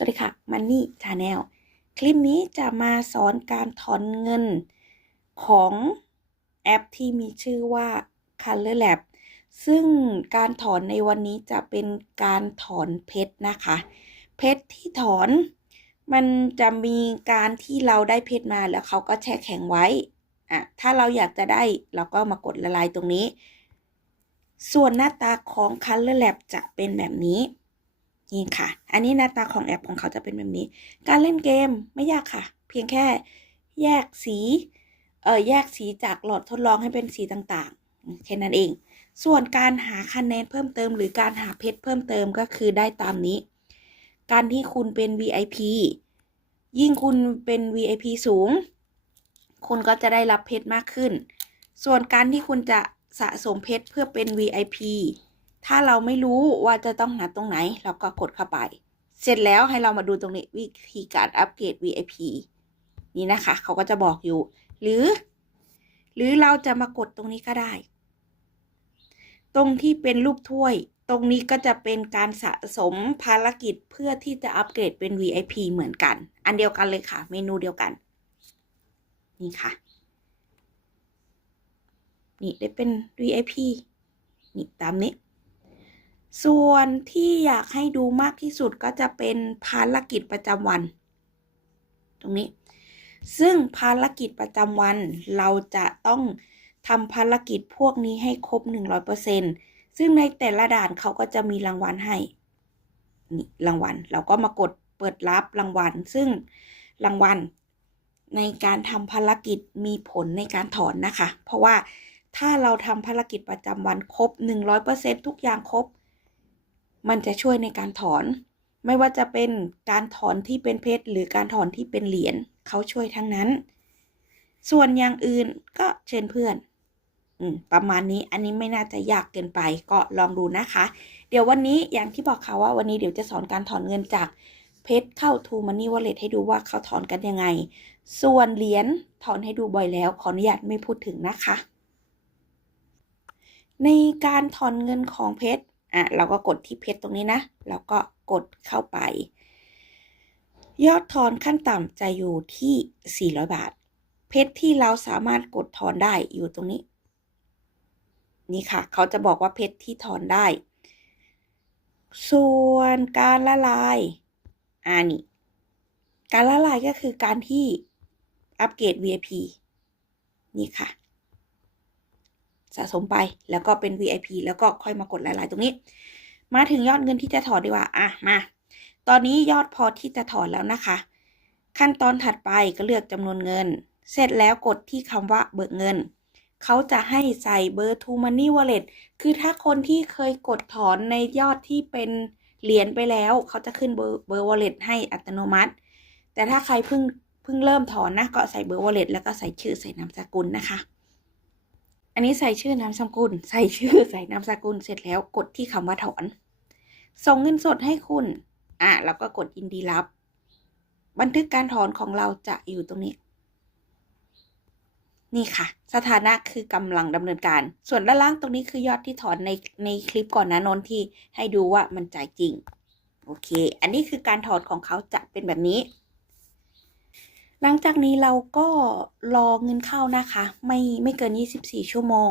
สวัสดีค่ะมันนี่ชาแนลคลิปนี้จะมาสอนการถอนเงินของแอปที่มีชื่อว่า Color Lab ซึ่งการถอนในวันนี้จะเป็นการถอนเพชรนะคะ เพชรที่ถอนมันจะมีการที่เราได้เพชรมาแล้วเขาก็แช่แข็งไว้อะถ้าเราอยากจะได้เราก็มากดละลายตรงนี้ ส่วนหน้าตาของ Color Lab จะเป็นแบบนี้ นี่ค่ะ อันนี้หน้าตาของแอปของเขาจะเป็นแบบนี้ การเล่นเกมไม่ยากค่ะ เพียงแค่แยกสี เอ่อ แยกสีจากหลอดทดลองให้เป็นสีต่างๆ แค่นั้นเอง ส่วนการหาคะแนนเพิ่มเติม หรือการหาเพชรเพิ่มเติมก็คือได้ตามนี้ การที่คุณเป็น VIP ยิ่งคุณเป็น VIP สูง คุณก็จะได้รับเพชรมากขึ้น ส่วนการที่คุณจะสะสมเพชรเพื่อเป็น VIP ถ้าเราไม่รู้ว่าจะต้องหาตรงไหน เราก็กดเข้าไป เสร็จแล้วให้เรามาดูตรงนี้วิธีการอัปเกรด VIP นี่นะคะเขาก็จะบอกอยู่ หรือ หรือเราจะมากดตรงนี้ก็ได้ ตรงที่เป็นรูปถ้วย ตรงนี้ก็จะเป็นการสะสมภารกิจเพื่อที่จะอัปเกรดเป็น VIP เหมือนกัน อันเดียวกันเลยค่ะ เมนูเดียวกัน นี่ค่ะ นี่ได้เป็น VIP นี่ตามนี้ ส่วนที่อยากให้ดูมากที่สุดก็จะเป็นภารกิจประจำวัน ตรงนี้ ซึ่งภารกิจประจำวันเราจะต้องทำภารกิจพวกนี้ให้ครบ 100%ซึ่งในแต่ละด่านเขาก็จะมีรางวัลให้นี่รางวัล เราก็มากดเปิดรับรางวัล ซึ่งรางวัลในการทำภารกิจมีผลในการถอนนะคะ เพราะว่าถ้าเราทำภารกิจประจำวันครบ 100%ทุกอย่างครบ มันจะช่วยในการถอน ไม่ว่าจะเป็นการถอนที่เป็นเพชร หรือการถอนที่เป็นเหรียญเขาช่วยทั้งนั้น ส่วนอย่างอื่นก็เชิญเพื่อนอประมาณนี้อันนี้ไม่น่าจะยากเกินไปก็ลองดูนะคะ เดี๋ยววันนี้อย่างที่บอกค่ะว่าวันนี้เดี๋ยวจะสอนการถอนเงินจากเพชรเข้า t ูมันนี่วอลเล็ตให้ดูว่าเขาถอนกันยังไง ส่วนเหรียญถอนให้ดูบ่อยแล้วขออนุญาตไม่พูดถึงนะคะ ในการถอนเงินของเพชร อะเราก็กดที่เพชรตรงนี้นะ แล้วก็กดเข้าไป ยอดถอนขั้นต่ำจะอยู่ที่ 400 บาท เพชรที่เราสามารถกดถอนได้อยู่ตรงนี้ นี่ค่ะ เขาจะบอกว่าเพชรที่ถอนได้ ส่วนการละลายอ่านี่การละลายก็คือการที่อัปเกรด VIP นี่ค่ะ สะสมไป แล้วก็เป็น VIP แล้วก็ค่อยมากดละลายๆตรงนี้ มาถึงยอดเงินที่จะถอนดีกว่า อะ มา ตอนนี้ยอดพอที่จะถอนแล้วนะคะ ขั้นตอนถัดไปก็เลือกจำนวนเงิน เสร็จแล้วกดที่คำว่าเบิกเงิน เขาจะให้ใส่เบอร์ to money wallet คือถ้าคนที่เคยกดถอนในยอดที่เป็นเหรียญไปแล้ว เขาจะขึ้นเบอร์เบอร์ wallet ให้อัตโนมัติ แต่ถ้าใครเพิ่งเพิ่งเริ่มถอนนะก็ใส่เบอร์ wallet แล้วก็ใส่ชื่อใส่นามสกุลนะคะ อันนี้ใส่ชื่อนามสกุล ใส่ชื่อใส่นามสกุลเสร็จแล้วกดที่คำว่าถอน ส่งเงินสดให้คุณ อะแล้วก็กดยินดีรับ บันทึกการถอนของเราจะอยู่ตรงนี้ นี่ค่ะ สถานะคือกำลังดำเนินการ ส่วนด้านล่างตรงนี้คือยอดที่ถอนในในคลิปก่อนนะนนที่ให้ดูว่ามันจ่ายจริง โอเค อันนี้คือการถอนของเขาจะเป็นแบบนี้ หลังจากนี้เราก็รอเงินเข้านะคะ ไม่ไม่เกิน 24 ชั่วโมง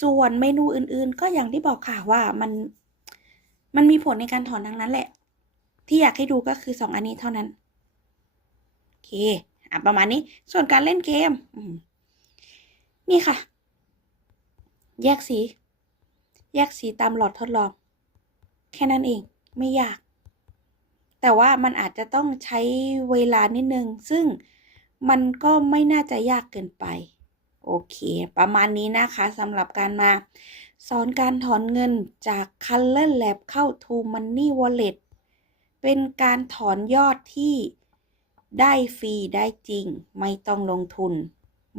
ส่วนเมนูอื่นๆ ก็อย่างที่บอกค่ะว่ามันมันมีผลในการถอนทั้งนั้นแหละ ที่อยากให้ดูก็คือ 2 อันนี้เท่านั้น โอเคอะประมาณนี้ส่วนการเล่นเกมอืมนี่ค่ะ แยกสี แยกสีตามหลอดทดลอง แค่นั้นเองไม่ยาก แต่ว่ามันอาจจะต้องใช้เวลานิดนึง ซึ่งมันก็ไม่น่าจะยากเกินไป โอเค ประมาณนี้นะคะสำหรับการมาสอนการถอนเงินจาก Color Lab เข้า To Money Wallet เป็นการถอนยอดที่ได้ฟรีได้จริง ไม่ต้องลงทุน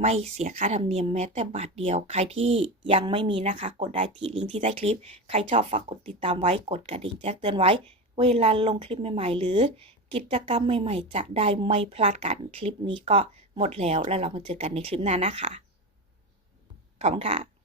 ไม่เสียค่าธรรมเนียมแม้แต่บาทเดียว ใครที่ยังไม่มีนะคะ กดได้ที่ลิงก์ที่ใต้คลิป ใครชอบฝากกดติดตามไว้ กดกระดิ่งแจ้งเตือนไว้ เวลาลงคลิปใหม่ๆ หรือกิจกรรมใหม่ๆ จะได้ไม่พลาดกันคลิปนี้ก็หมดแล้วแล้วเรามาเจอกันในคลิปหน้านะคะ ขอบคุณค่ะ